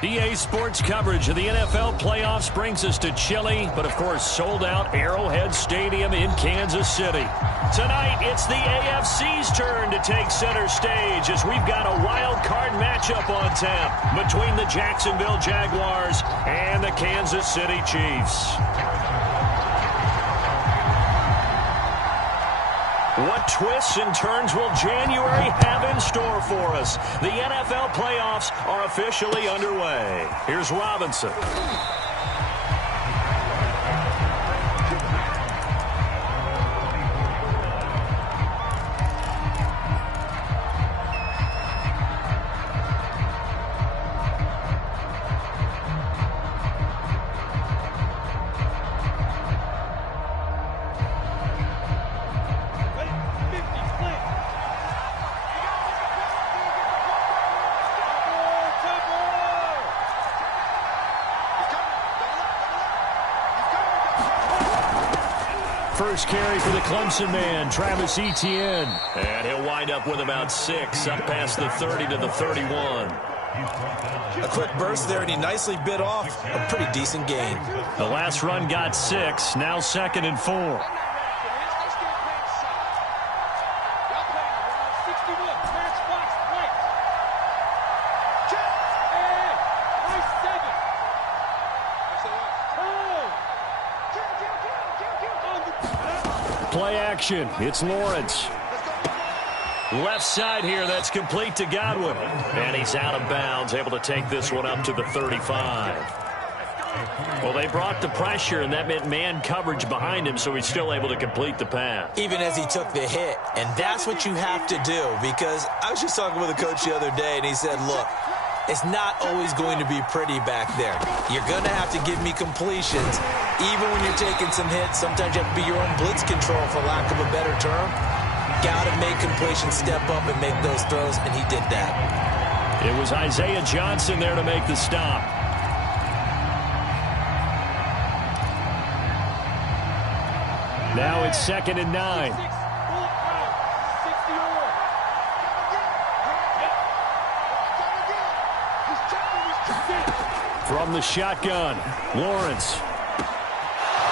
EA Sports coverage of the NFL playoffs brings us to chilly, but of course sold-out Arrowhead Stadium in Kansas City. Tonight, it's the AFC's turn to take center stage as we've got a wild card matchup on tap between the Jacksonville Jaguars and the Kansas City Chiefs. What twists and turns will January have in store for us? The NFL playoffs are officially underway. Here's Robinson. First carry for the Clemson man, Travis Etienne. And he'll wind up with about 6, up past the 30 to the 31. A quick burst there, and he nicely bit off a pretty decent gain. The last run got 6, now 2nd and 4. Play action. It's Lawrence. Left side here. That's complete to Godwin. And he's out of bounds, able to take this one up to the 35. Well, they brought the pressure, and that meant man coverage behind him, so he's still able to complete the pass. Even as he took the hit. And that's what you have to do, because I was just talking with a coach the other day, and he said, look, it's not always going to be pretty back there. You're going to have to give me completions. Even when you're taking some hits, sometimes you have to be your own blitz control, for lack of a better term. Got to make completions, step up and make those throws, and he did that. It was Isaiah Johnson there to make the stop. Now it's 2nd and 9. From the shotgun, Lawrence.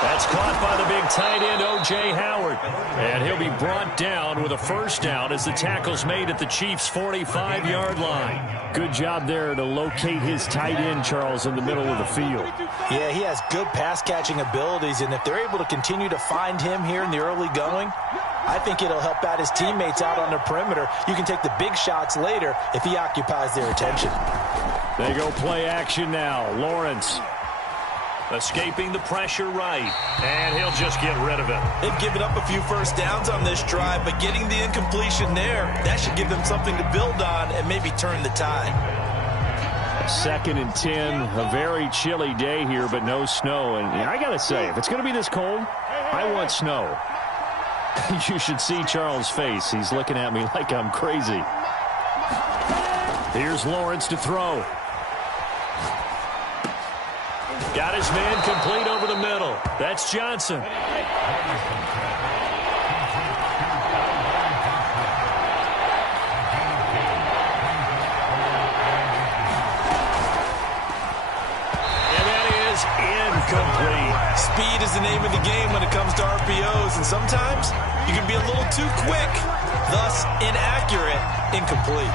That's caught by the big tight end, O.J. Howard. And he'll be brought down with a first down as the tackle's made at the Chiefs' 45-yard line. Good job there to locate his tight end, Charles, in the middle of the field. Yeah, he has good pass-catching abilities, and if they're able to continue to find him here in the early going, I think it'll help out his teammates out on the perimeter. You can take the big shots later if he occupies their attention. They go play action now. Lawrence escaping the pressure right, and he'll just get rid of it. They've given up a few first downs on this drive, but getting the incompletion there, that should give them something to build on and maybe turn the tide. 2nd and 10, a very chilly day here, but no snow. And I got to say, if it's going to be this cold, I want snow. You should see Charles' face. He's looking at me like I'm crazy. Here's Lawrence to throw. Got his man complete over the middle. That's Johnson. And that is incomplete. Speed is the name of the game when it comes to RPOs, and sometimes you can be a little too quick, thus inaccurate, incomplete.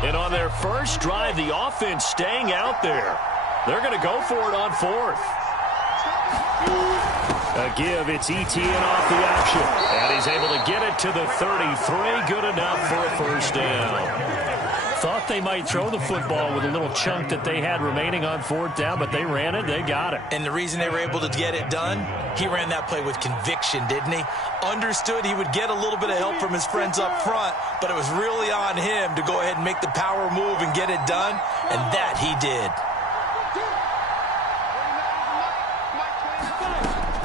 And on their first drive, the offense staying out there. They're going to go for it on 4th. A give, it's Etienne off the option. And he's able to get it to the 33. Good enough for a first down. Thought they might throw the football with a little chunk that they had remaining on 4th down, but they ran it, they got it. And the reason they were able to get it done, he ran that play with conviction, didn't he? Understood he would get a little bit of help from his friends up front, but it was really on him to go ahead and make the power move and get it done, and that he did.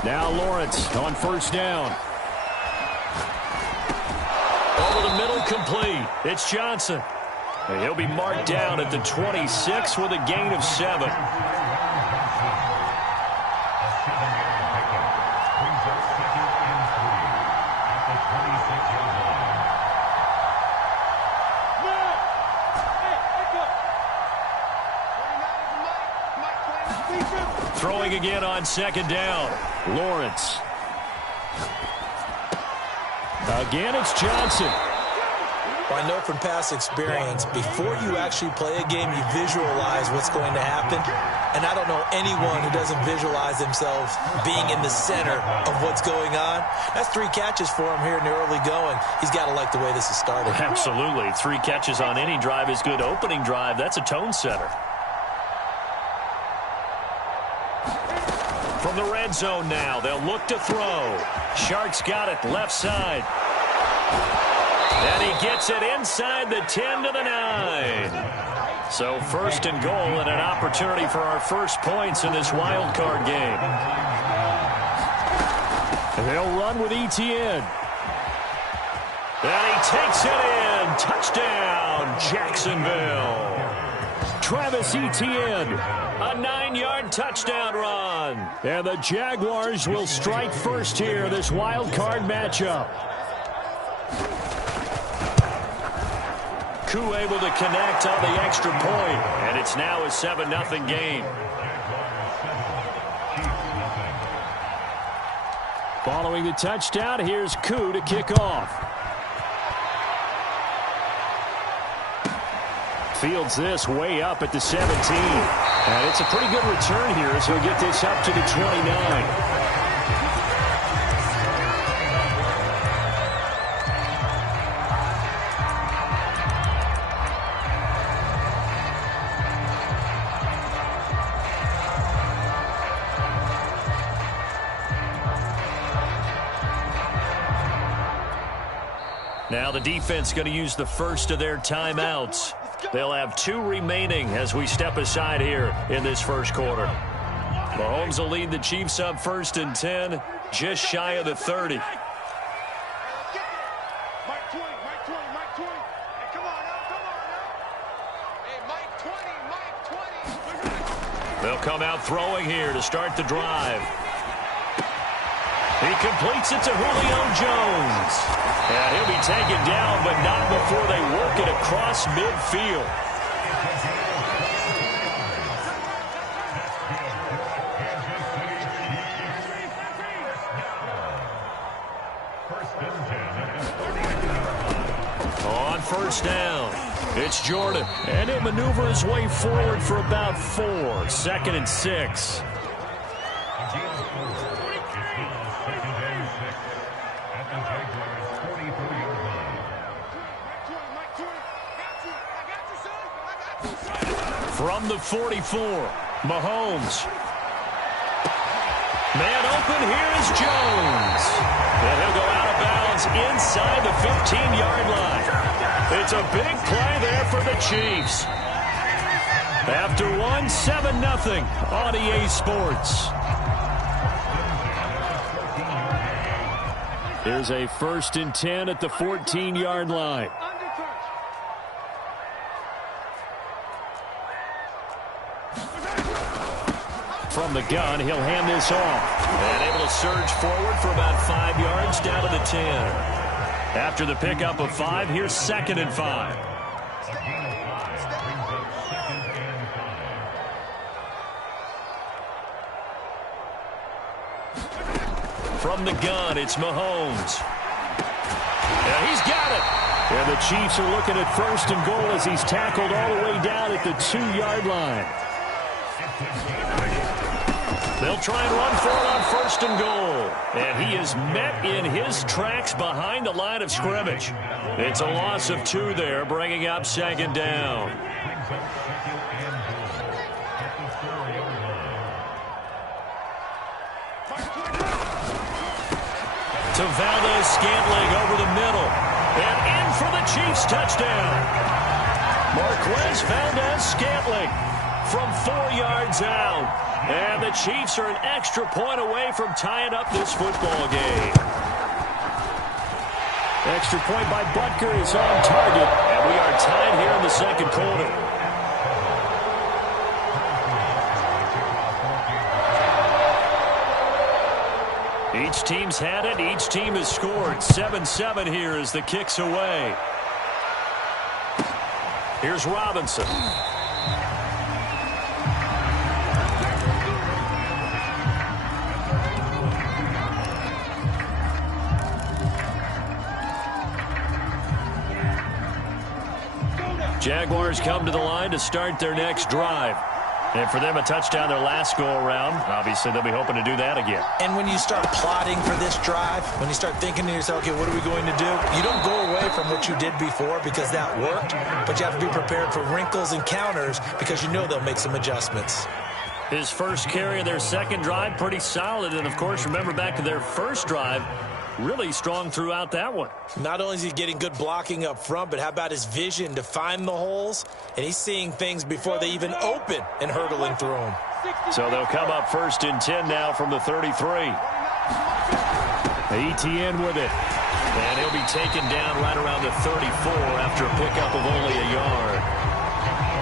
Now Lawrence on first down. Over the middle, complete. It's Johnson. And he'll be marked down at the 26 with a gain of 7. Throwing again on second down. Lawrence. Again, it's Johnson. Well, I know from past experience, before you actually play a game, you visualize what's going to happen. And I don't know anyone who doesn't visualize themselves being in the center of what's going on. That's 3 catches for him here in the early going. He's got to like the way this is started. Absolutely. 3 catches on any drive is good. Opening drive, that's a tone setter. From the red zone now, they'll look to throw. Sharks got it left side. And he gets it inside the 10 to the 9. So first and goal and an opportunity for our first points in this wild card game. And they'll run with Etienne. And he takes it in. Touchdown, Jacksonville. Travis Etienne, a 9-yard touchdown run. And the Jaguars will strike first here, this wild card matchup. Koo able to connect on the extra point, and it's now a 7-0 game. Following the touchdown, here's Koo to kick off. Fields this way up at the 17. And it's a pretty good return here as he'll get this up to the 29. Now the defense going to use the first of their timeouts. They'll have 2 remaining as we step aside here in this first quarter. Mahomes will lead the Chiefs up first and 10, just shy of the 30. They'll come out throwing here to start the drive. He completes it to Julio Jones. And he'll be taken down, but not before they work it across midfield. On first down, it's Jordan. And he'll maneuver his way forward for about 4. 2nd and 6. From the 44, Mahomes. Man open, here is Jones. And he'll go out of bounds inside the 15-yard line. It's a big play there for the Chiefs. After 1, 7-0 on EA Sports. Here's a 1st and 10 at the 14-yard line. From the gun, he'll hand this off. And able to surge forward for about 5 yards down to the 10. After the pickup of 5, here's 2nd and 5. From the gun, it's Mahomes. And he's got it. And the Chiefs are looking at 1st and goal as he's tackled all the way down at the 2-yard line. They'll try and run for it on 1st and goal. And he is met in his tracks behind the line of scrimmage. It's a loss of 2 there, bringing up 2nd down. To Valdez-Scantling over the middle. And in for the Chiefs touchdown. Marquez Valdez-Scantling from 4 yards out. And the Chiefs are an extra point away from tying up this football game. Extra point by Butker is on target. And we are tied here in the 2nd quarter. Each team's had it. Each team has scored. 7-7 here as the kick's away. Here's Robinson. Jaguars come to the line to start their next drive. And for them, a touchdown their last go-around. Obviously, they'll be hoping to do that again. And when you start plotting for this drive, when you start thinking to yourself, okay, what are we going to do? You don't go away from what you did before because that worked, but you have to be prepared for wrinkles and counters because you know they'll make some adjustments. His first carry of their second drive, pretty solid. And, of course, remember back to their first drive, really strong throughout that one. Not only is he getting good blocking up front, but how about his vision to find the holes? And he's seeing things before they even open and hurdling through them. So they'll come up 1st and 10 now from the 33. ETN with it. And he'll be taken down right around the 34 after a pickup of only a yard.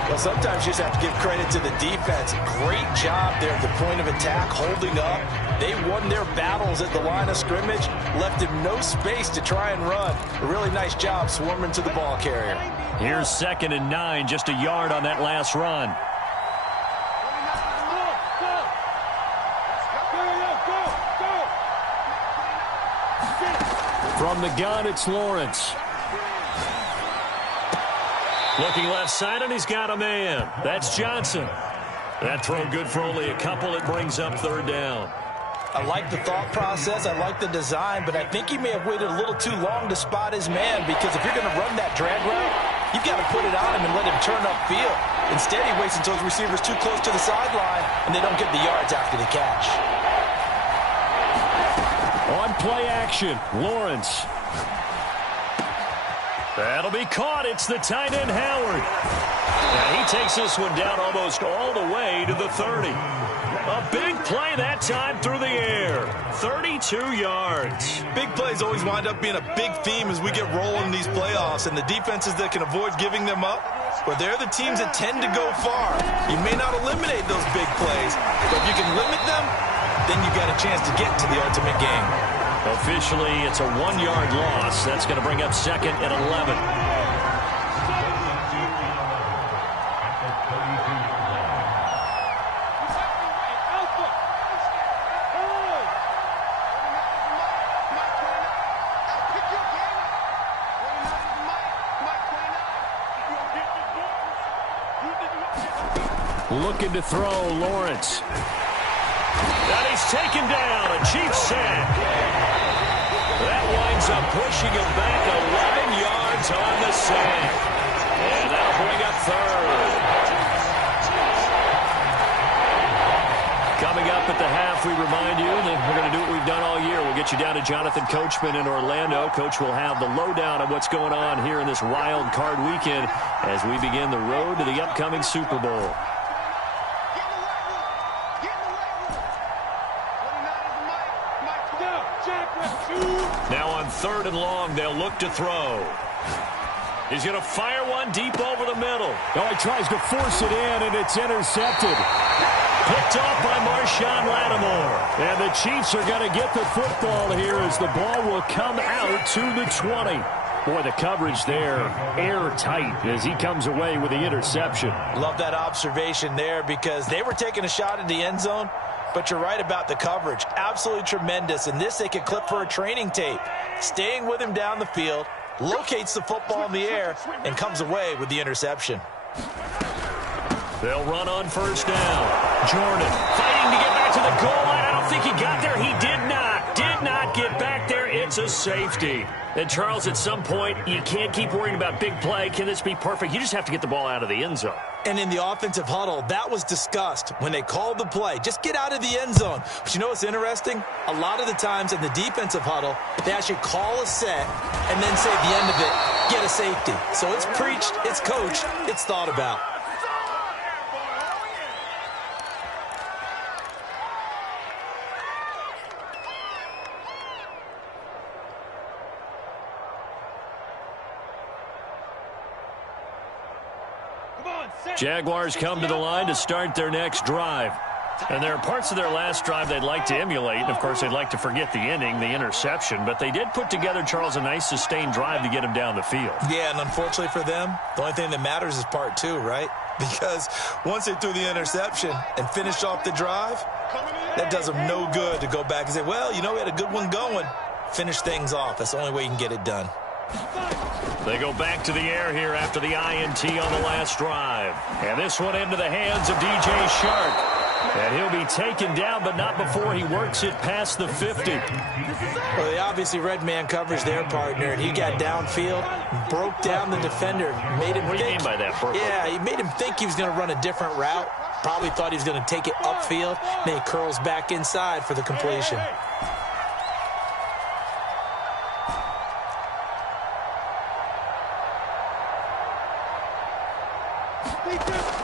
Well, sometimes you just have to give credit to the defense. Great job there at the point of attack, holding up. They won their battles at the line of scrimmage, left him no space to try and run. A really nice job swarming to the ball carrier. Here's 2nd and 9, just a yard on that last run. From the gun, it's Lawrence. Looking left side, and he's got a man. That's Johnson. That throw good for only a couple. It brings up 3rd down. I like the thought process. I like the design, but I think he may have waited a little too long to spot his man because if you're going to run that drag route, you've got to put it on him and let him turn upfield. Instead, he waits until his receiver's too close to the sideline, and they don't get the yards after the catch. On play action, Lawrence. That'll be caught. It's the tight end, Howard. And he takes this one down almost all the way to the 30. A big play that time through the air. 32 yards. Big plays always wind up being a big theme as we get rolling in these playoffs, and the defenses that can avoid giving them up, well, they're the teams that tend to go far. You may not eliminate those big plays, but if you can limit them, then you've got a chance to get to the ultimate game. Officially, it's a 1-yard loss. That's going to bring up 2nd and 11. Looking to throw, Lawrence. And he's taken down. A cheap sack. That winds up pushing him back 11 yards on the sack. And that'll bring up 3rd. Coming up at the half, we remind you that we're going to do what we've done all year. We'll get you down to Jonathan Coachman in Orlando. Coach will have the lowdown of what's going on here in this wild card weekend as we begin the road to the upcoming Super Bowl. Now on 3rd and long, they'll look to throw. He's going to fire one deep over the middle. Oh, he tries to force it in, and it's intercepted. Picked off by Marshawn Lattimore. And the Chiefs are going to get the football here as the ball will come out to the 20. Boy, the coverage there, airtight as he comes away with the interception. Love that observation there because they were taking a shot at the end zone. But you're right about the coverage. Absolutely tremendous. And this they could clip for a training tape. Staying with him down the field, locates the football in the air, and comes away with the interception. They'll run on 1st down. Jordan fighting to get back to the goal line. I don't think he got there. He did not get back there. It's a safety. And, Charles, at some point, you can't keep worrying about big play. Can this be perfect? You just have to get the ball out of the end zone. And in the offensive huddle, that was discussed when they called the play. Just get out of the end zone. But you know what's interesting? A lot of the times in the defensive huddle, they actually call a set and then say at the end of it, get a safety. So it's preached, it's coached, it's thought about. Jaguars come to the line to start their next drive. And there are parts of their last drive they'd like to emulate. And, of course, they'd like to forget the ending, the interception. But they did put together, Charles, a nice sustained drive to get him down the field. Yeah, and unfortunately for them, the only thing that matters is part 2, right? Because once they threw the interception and finished off the drive, that does them no good to go back and say, well, you know, we had a good one going. Finish things off. That's the only way you can get it done. They go back to the air here after the INT on the last drive. And this one into the hands of DJ Shark. And he'll be taken down, but not before he works it past the 50. Well, they obviously red man coverage their partner, and he got downfield, broke down the defender, made him What do you mean by that, Purple? Yeah, he made him think he was going to run a different route. Probably thought he was going to take it upfield. Then he curls back inside for the completion.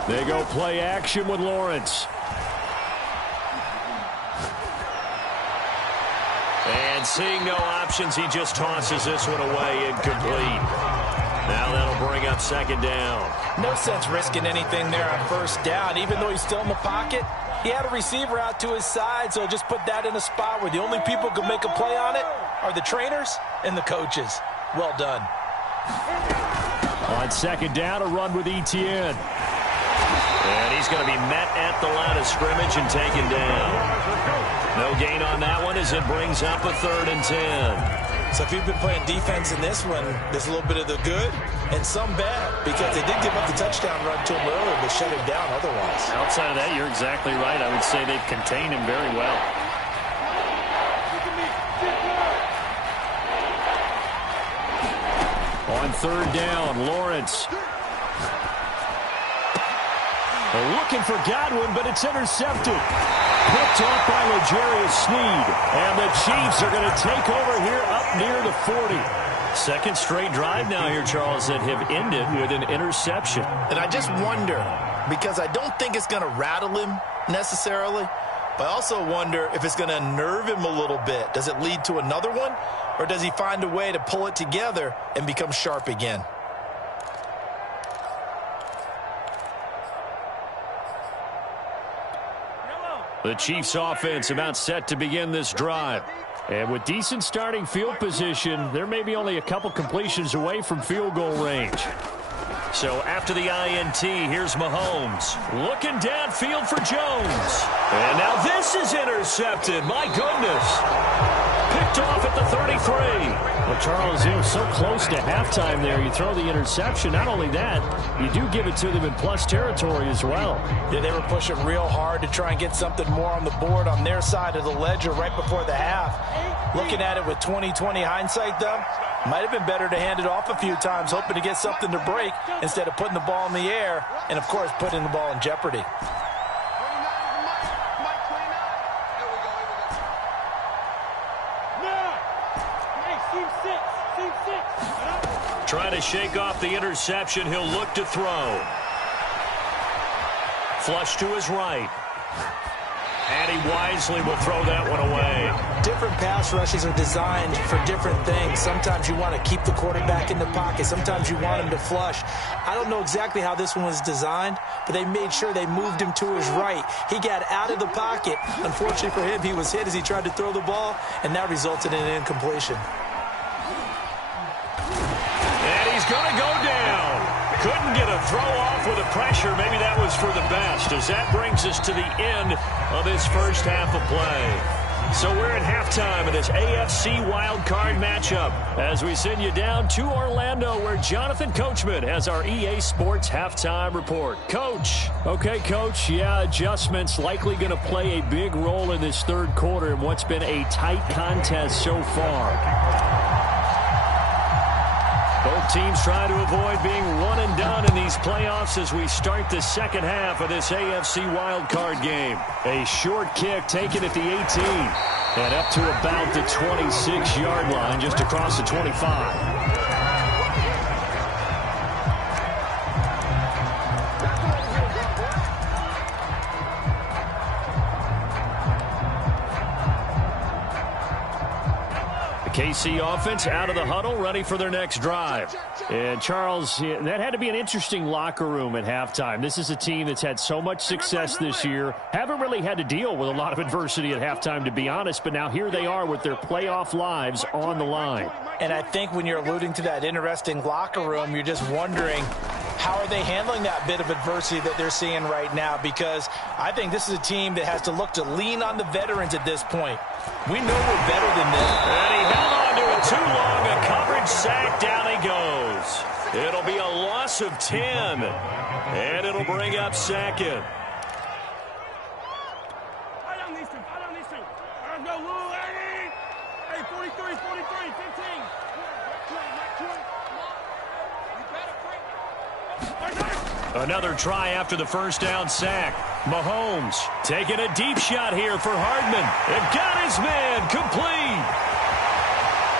They go play action with Lawrence. And seeing no options, he just tosses this one away incomplete. Now that'll bring up second down. No sense risking anything there on first down. Even though he's still in the pocket, he had a receiver out to his side, so just put that in a spot where the only people who can make a play on it are the trainers and the coaches. Well done. On second down, a run with Etienne. And he's going to be met at the line of scrimmage and taken down. No gain on that one as it brings up a 3rd and 10. So if you've been playing defense in this one, there's a little bit of the good and some bad, because they did give up the touchdown run to him earlier, but shut him down otherwise. Outside of that, you're exactly right. I would say they've contained him very well. On 3rd down, Lawrence. They're looking for Godwin, but it's intercepted. Picked off by L'Jarius Sneed. And the Chiefs are going to take over here up near the 40. Second straight drive now here, Charles, that have ended with an interception. And I just wonder, because I don't think it's going to rattle him necessarily, but I also wonder if it's going to unnerve him a little bit. Does it lead to another one, or does he find a way to pull it together and become sharp again? The Chiefs offense about set to begin this drive. And with decent starting field position, there may be only a couple completions away from field goal range. So after the INT, here's Mahomes. Looking downfield for Jones. And now this is intercepted. My goodness. Picked off at the 33. Well, Charles, it was so close to halftime there. You throw the interception. Not only that, you do give it to them in plus territory as well. Yeah, they were pushing real hard to try and get something more on the board on their side of the ledger right before the half. Looking at it with 20/20 hindsight, though, might have been better to hand it off a few times, hoping to get something to break instead of putting the ball in the air and, of course, putting the ball in jeopardy. Trying to shake off the interception. He'll look to throw. Flush to his right. And he wisely will throw that one away. Different pass rushes are designed for different things. Sometimes you want to keep the quarterback in the pocket. Sometimes you want him to flush. I don't know exactly how this one was designed, but they made sure they moved him to his right. He got out of the pocket. Unfortunately for him, he was hit as he tried to throw the ball, and that resulted in an incompletion. And he's going to go down. Couldn't get a throw off with the pressure. Maybe that was for the best, as that brings us to the end of this first half of play. So we're at halftime of this AFC Wildcard matchup as we send you down to Orlando, where Jonathan Coachman has our EA Sports halftime report. Coach. Okay, Coach. Yeah, adjustments likely going to play a big role in this third quarter in what's been a tight contest so far. Both teams trying to avoid being one and done in these playoffs as we start the second half of this AFC wildcard game. A short kick taken at the 18 and up to about the 26-yard line, just across the 25. KC offense out of the huddle, ready for their next drive. And Charles, that had to be an interesting locker room at halftime. This is a team that's had so much success this year. Haven't really had to deal with a lot of adversity at halftime, to be honest, but now here they are with their playoff lives on the line. And I think when you're alluding to that interesting locker room, you're just wondering how are they handling that bit of adversity that they're seeing right now? Because I think this is a team that has to look to lean on the veterans at this point. We know we're better than this. And he held on to it too long. A coverage sack. Down he goes. It'll be a loss of 10. And it'll bring up second. Hey, 43, 15. Another try after the first down sack. Mahomes taking a deep shot here for Hardman. It got his man complete.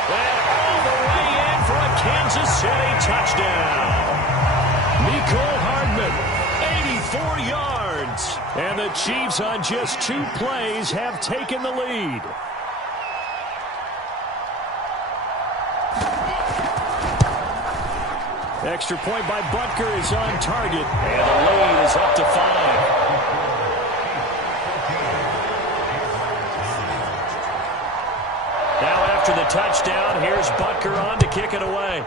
And all the way in for a Kansas City touchdown. Mecole Hardman, 84 yards. And the Chiefs on just 2 plays have taken the lead. Extra point by Butker is on target, and the lead is up to 5. Now after the touchdown, here's Butker on to kick it away.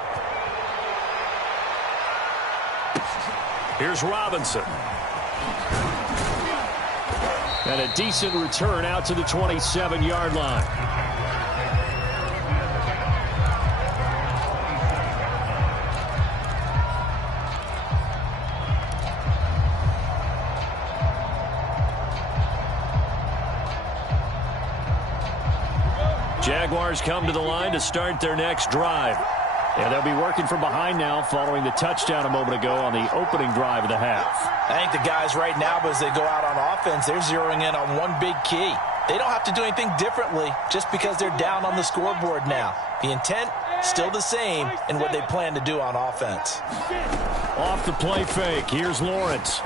Here's Robinson. And a decent return out to the 27-yard line. Jaguars come to the line to start their next drive. And they'll be working from behind now following the touchdown a moment ago on the opening drive of the half. I think the guys right now, as they go out on offense, they're zeroing in on one big key. They don't have to do anything differently just because they're down on the scoreboard now. The intent, still the same in what they plan to do on offense. Off the play fake, here's Lawrence.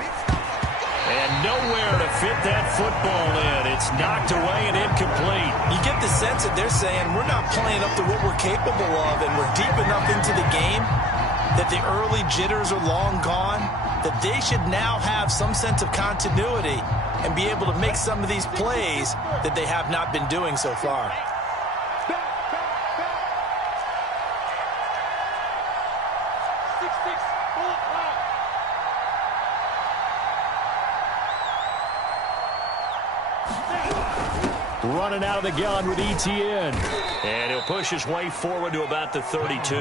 And nowhere to fit that football in. It's knocked away and incomplete. You get the sense that they're saying we're not playing up to what we're capable of, and we're deep enough into the game that the early jitters are long gone, that they should now have some sense of continuity and be able to make some of these plays that they have not been doing so far. Running out of the gun with ETN. And he'll push his way forward to about the 32.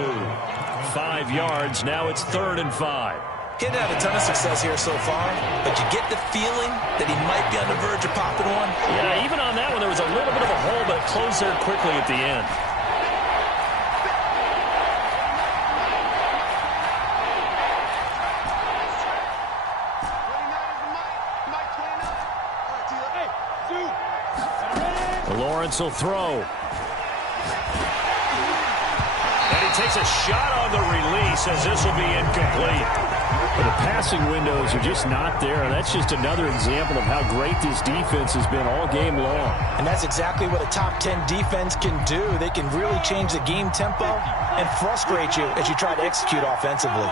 5 yards. Now it's 3rd and 5. He hadn't had a ton of success here so far, but you get the feeling that he might be on the verge of popping one. Yeah, even on that one, there was a little bit of a hole, but it closed there quickly at the end. Lawrence will throw. And he takes a shot on the release as this will be incomplete. But the passing windows are just not there. That's just another example of how great this defense has been all game long. And that's exactly what a top 10 defense can do. They can really change the game tempo and frustrate you as you try to execute offensively.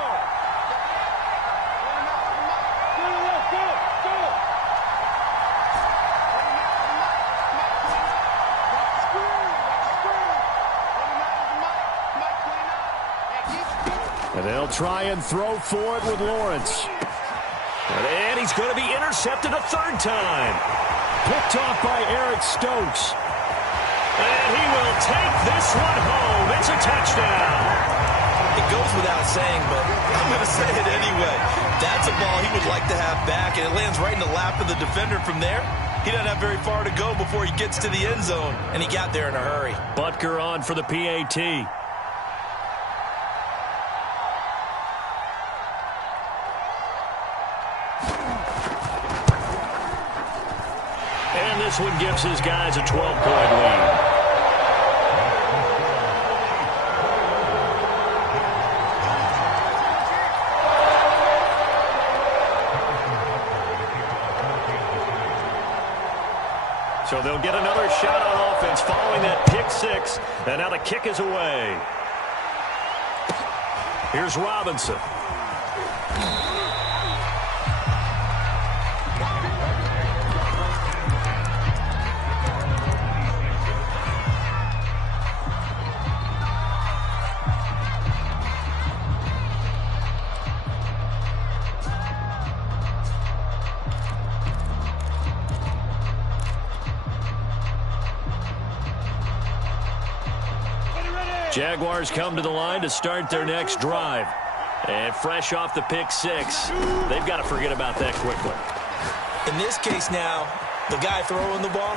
And they'll try and throw for it with Lawrence. And he's going to be intercepted a 3rd time. Picked off by Eric Stokes. And he will take this one home. It's a touchdown. It goes without saying, but I'm going to say it anyway. That's a ball he would like to have back, and it lands right in the lap of the defender from there. He doesn't have very far to go before he gets to the end zone, and he got there in a hurry. Butker on for the PAT. This one gives his guys a 12-point lead. So they'll get another shot on offense following that pick 6. And now the kick is away. Here's Robinson. Jaguars come to the line to start their next drive. And fresh off the pick six, they've got to forget about that quickly. In this case now, the guy throwing the ball,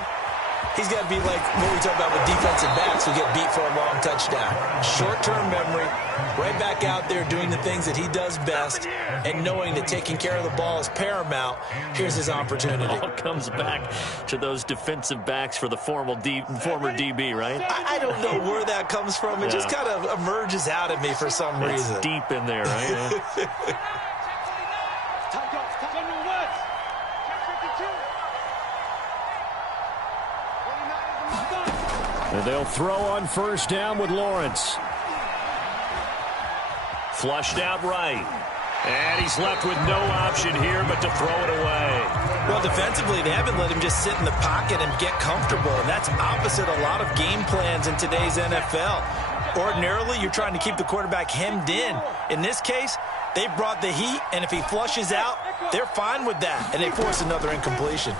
he's got to be like what we talk about with defensive backs who get beat for a long touchdown. Short-term memory, right back out there doing the things that he does best, and knowing that taking care of the ball is paramount. Here's his opportunity. It all comes back to those defensive backs for the former DB, right? I don't know where that comes from. It just kind of emerges out of me for some reason. It's deep in there, right? And they'll throw on first down with Lawrence. Flushed out right. And he's left with no option here but to throw it away. Well, defensively, they haven't let him just sit in the pocket and get comfortable. And that's opposite a lot of game plans in today's NFL. Ordinarily, you're trying to keep the quarterback hemmed in. In this case, they brought the heat, and if he flushes out, they're fine with that. And they force another incompletion.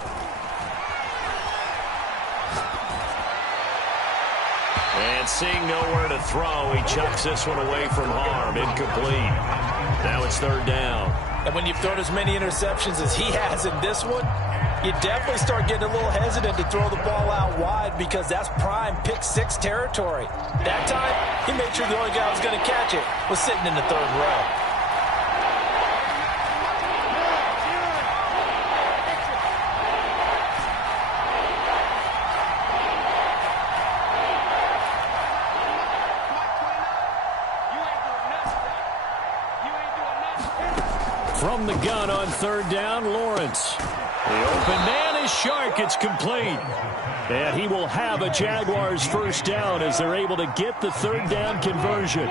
And seeing nowhere to throw, he chucks this one away from harm. Incomplete. Now it's third down. And when you've thrown as many interceptions as he has in this one, you definitely start getting a little hesitant to throw the ball out wide because that's prime pick six territory. That time, he made sure the only guy who was going to catch it was sitting in the third row. From the gun on third down, Lawrence. The open man is Shark. It's complete. And he will have a Jaguars first down as they're able to get the third down conversion.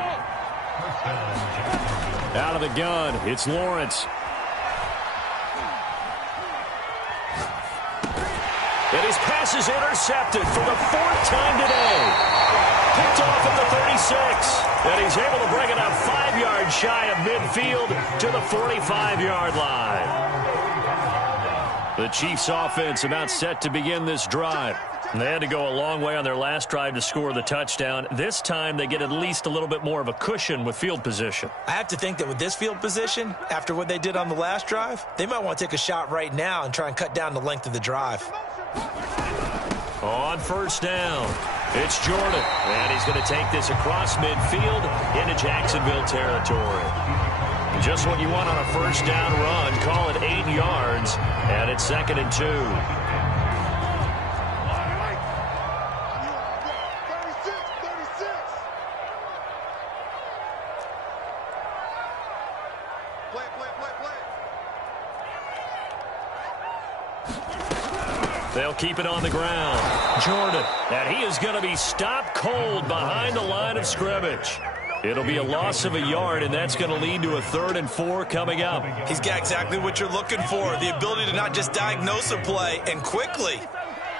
Out of the gun, it's Lawrence. And his pass is intercepted for the fourth time today. Picked off at the 36. And he's able to bring it up 5 yards shy of midfield to the 45-yard line. The Chiefs offense about set to begin this drive. And they had to go a long way on their last drive to score the touchdown. This time they get at least a little bit more of a cushion with field position. I have to think that with this field position, after what they did on the last drive, they might want to take a shot right now and try and cut down the length of the drive. On first down, it's Jordan. And he's going to take this across midfield into Jacksonville territory. Just what you want on a first down run. Call it 8 yards, and it's 2nd and 2. They'll keep it on the ground. Jordan, and he is going to be stopped cold behind the line of scrimmage. It'll be a loss of a yard, and that's going to lead to a 3rd and 4 coming up. He's got exactly what you're looking for, the ability to not just diagnose a play and quickly,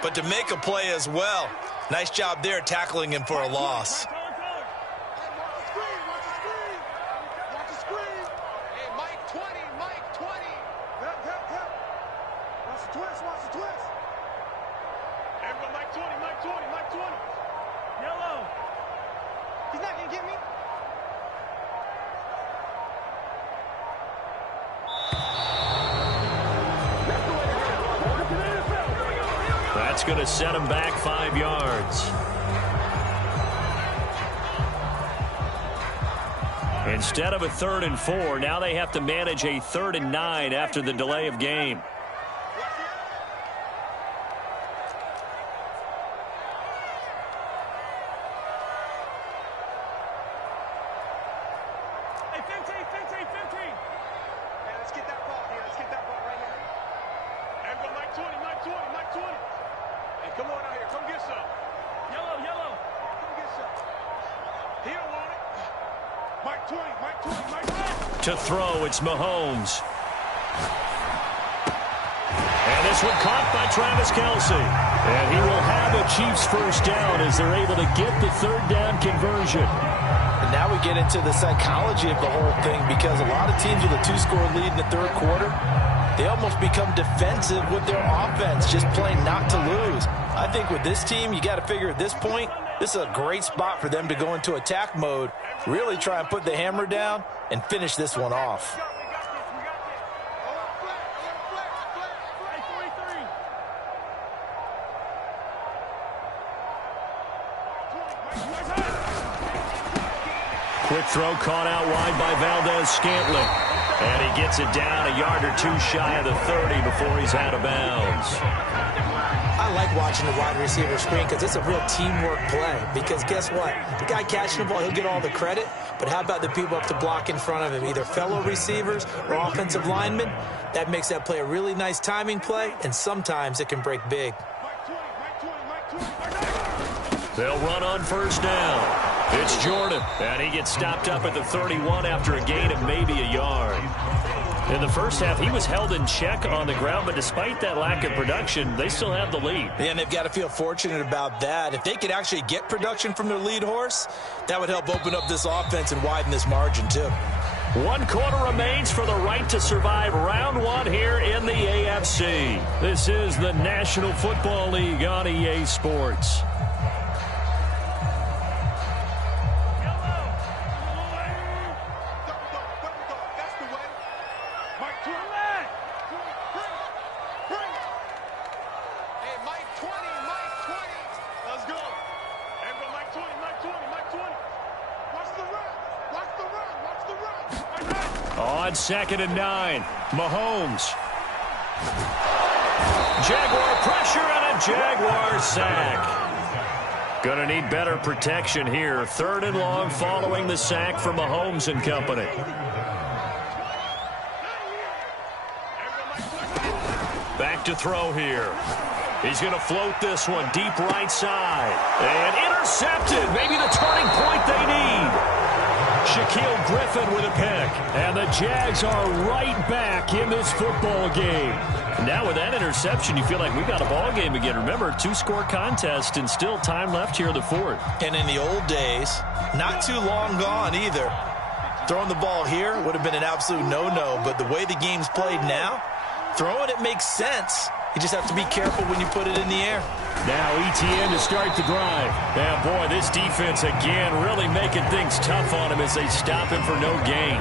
but to make a play as well. Nice job there tackling him for a loss. That's going to set him back 5 yards. Instead of a 3rd and 4, now they have to manage a 3rd and 9 after the delay of game. To throw, it's Mahomes. And this one caught by Travis Kelce. And he will have a Chiefs first down as they're able to get the 3rd down conversion. And now we get into the psychology of the whole thing because a lot of teams with a 2-score lead in the 3rd quarter, they almost become defensive with their offense, just playing not to lose. I think with this team, you got to figure at this point, This is a great spot for them to go into attack mode, really try and put the hammer down and finish this one off. Quick throw caught out wide by Valdez-Scantling. And he gets it down a yard or two shy of the 30 before he's out of bounds. I like watching the wide receiver screen because it's a real teamwork play. Because guess what? The guy catching the ball, he'll get all the credit. But how about the people up to block in front of him, either fellow receivers or offensive linemen? That makes that play a really nice timing play, and sometimes it can break big. They'll run on first down. It's Jordan, and he gets stopped up at the 31 after a gain of maybe a yard. In the first half, he was held in check on the ground, but despite that lack of production, they still have the lead. And they've got to feel fortunate about that. If they could actually get production from their lead horse, that would help open up this offense and widen this margin, too. 1 quarter remains for the right to survive round 1 here in the AFC. This is the National Football League on EA Sports. On 2nd and 9, Mahomes. Jaguar pressure and a Jaguar sack. Gonna need better protection here. 3rd and long following the sack from Mahomes and company. Back to throw here. He's going to float this one deep right side. And intercepted. Maybe the turning point they need. Shaquille Griffin with a pick. And the Jags are right back in this football game. Now with that interception, you feel like we got a ball game again. Remember, 2-score contest and still time left here in the 4th. And in the old days, not too long gone either, throwing the ball here would have been an absolute no-no. But the way the game's played now, throwing it makes sense. You just have to be careful when you put it in the air. Now ETN to start the drive. Yeah, boy, this defense again really making things tough on him as they stop him for no gain.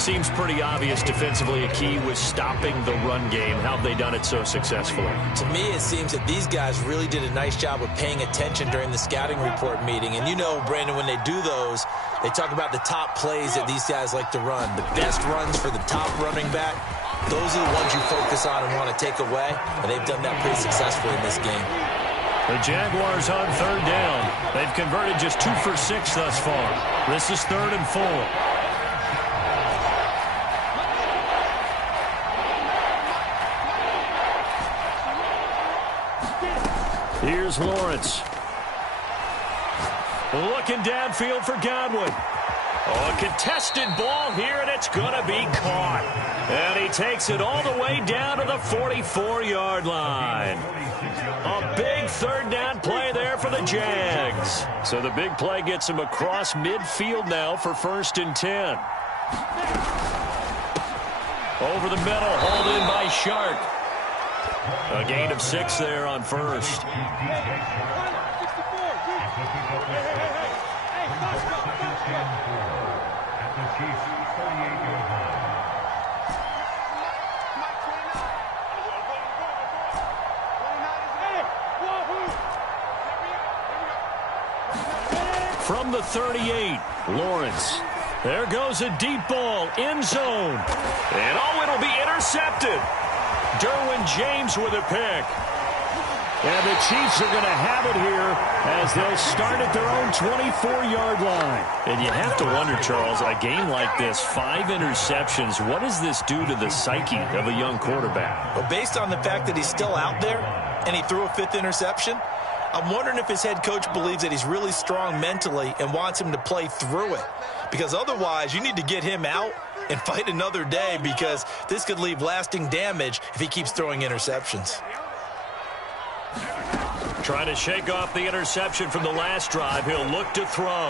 Seems pretty obvious defensively a key was stopping the run game. How have they done it so successfully? To me, it seems that these guys really did a nice job of paying attention during the scouting report meeting. And you know, Brandon, when they do those, they talk about the top plays that these guys like to run. The best runs for the top running back. Those are the ones you focus on and want to take away, and they've done that pretty successfully in this game. The Jaguars on 3rd down. They've converted just 2 for 6 thus far. This is 3rd and 4. Here's Lawrence. Looking downfield for Godwin. Oh, a contested ball here, and it's going to be caught. And he takes it all the way down to the 44-yard line. A big 3rd down play there for the Jags. So the big play gets him across midfield now for 1st and 10. Over the middle, hauled in by Shark. A gain of 6 there on 1st. From the 38, Lawrence. There goes a deep ball, end zone. And oh, it'll be intercepted. Derwin James with a pick. And the Chiefs are going to have it here as they'll start at their own 24-yard line. And you have to wonder, Charles, a game like this, 5 interceptions, what does this do to the psyche of a young quarterback? Well, based on the fact that he's still out there and he threw a 5th interception, I'm wondering if his head coach believes that he's really strong mentally and wants him to play through it. Because otherwise, you need to get him out and fight another day, because this could leave lasting damage if he keeps throwing interceptions. Trying to shake off the interception from the last drive. He'll look to throw.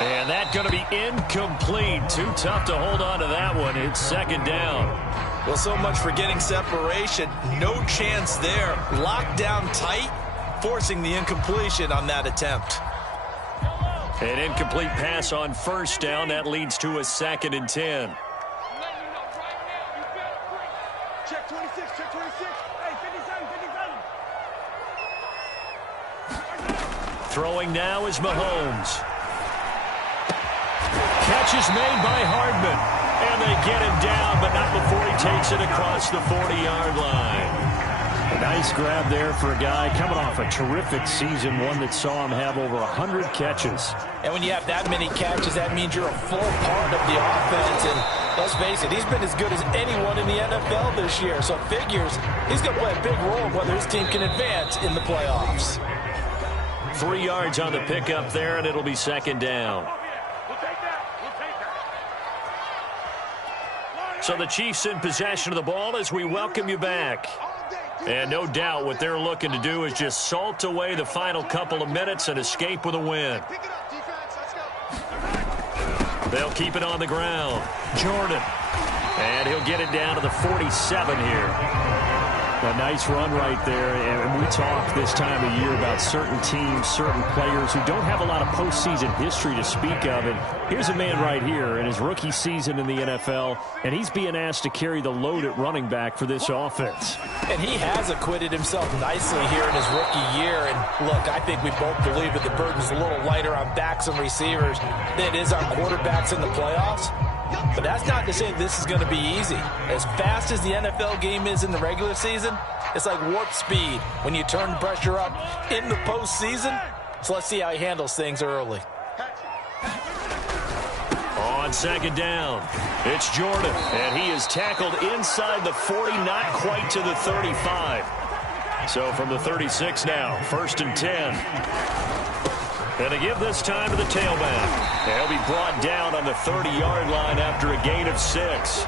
And that's going to be incomplete. Too tough to hold on to that one. It's 2nd down. Well, so much for getting separation. No chance there. Locked down tight. forcing the incompletion on that attempt. An incomplete pass on first down. That leads to a 2nd and 10. Check 26, check 26. Hey, 57, 57. Throwing now is Mahomes. Catch is made by Hardman. And they get him down, but not before he takes it across the 40-yard line. A nice grab there for a guy coming off a terrific season, one that saw him have over 100 catches. And when you have that many catches, that means you're a full part of the offense. And let's face it, he's been as good as anyone in the NFL this year. So it figures he's going to play a big role whether his team can advance in the playoffs. 3 yards on the pickup there, and it'll be 2nd down. So the Chiefs in possession of the ball as we welcome you back. And no doubt what they're looking to do is just salt away the final couple of minutes and escape with a win. They'll keep it on the ground. Jordan. And he'll get it down to the 47 here. A nice run right there, and we talk this time of year about certain teams, certain players who don't have a lot of postseason history to speak of, and here's a man right here in his rookie season in the NFL, and he's being asked to carry the load at running back for this offense. And he has acquitted himself nicely here in his rookie year, and look, I think we both believe that the burden's a little lighter on backs and receivers than it is on quarterbacks in the playoffs. But that's not to say this is going to be easy. As fast as the NFL game is in the regular season, it's like warp speed when you turn pressure up in the postseason. So let's see how he handles things early. On 2nd down, it's Jordan, and he is tackled inside the 40, not quite to the 35. So from the 36 now, 1st and 10. And to give this time to the tailback. He'll be brought down on the 30-yard line after a gain of 6.